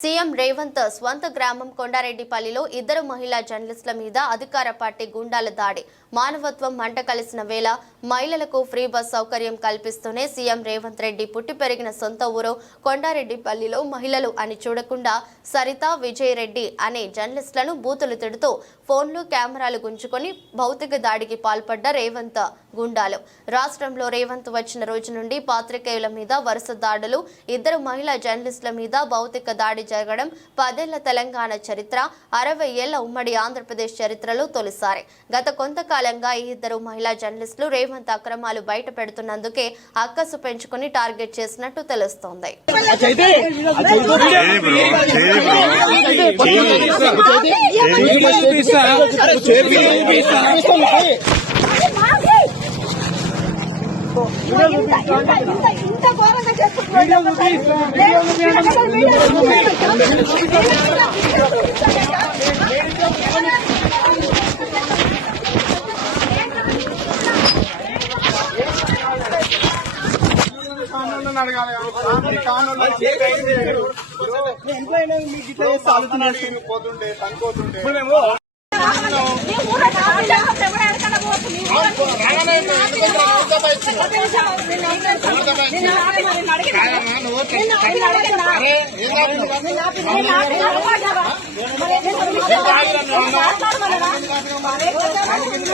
CM Revanth స్వంత గ్రామం కొండారెడ్డిపల్లిలో ఇద్దరు మహిళా జర్నలిస్టుల మీద అధికార పార్టీ గుండాల దాడి. మానవత్వం మంట కలిసిన వేళ మహిళలకు ఫ్రీ బస్ సౌకర్యం కల్పిస్తూనే సీఎం రేవంత్ రెడ్డి పుట్టి పెరిగిన సొంత ఊరు కొండారెడ్డిపల్లిలో మహిళలు అని చూడకుండా సరిత విజయ్ రెడ్డి అనే జర్నలిస్టులను బూతులు తిడుతూ ఫోన్లు కెమెరాలు గుంజుకొని భౌతిక దాడికి పాల్పడ్డ రేవంత్. గుండాలు. రాష్ట్రంలో రేవంత్ వచ్చిన రోజు నుండి పాత్రికేయుల మీద వరుస దాడులు ఇద్దరు మహిళా జర్నలిస్టుల మీద భౌతిక దాడి జరగడం పదేళ్ళ తెలంగాణ చరిత్ర అరవై ఏళ్ళ ఉమ్మడి ఆంధ్రప్రదేశ్ చరిత్రలో తొలిసారి. గత కొంతకాలంగా ఈ ఇద్దరు మహిళా జర్నలిస్టులు రేవంత్ అక్రమాలు బయట పెడుతున్నందుకే అక్కసు పెంచుకుని టార్గెట్ చేసినట్టు తెలుస్తోంది. ఇంత ఘోరంగా చేస్తున్నారు కానూళ్ళని అడగాలి ఈ కానూళ్ళు పోతుండే తనుకోతుండే అడిగి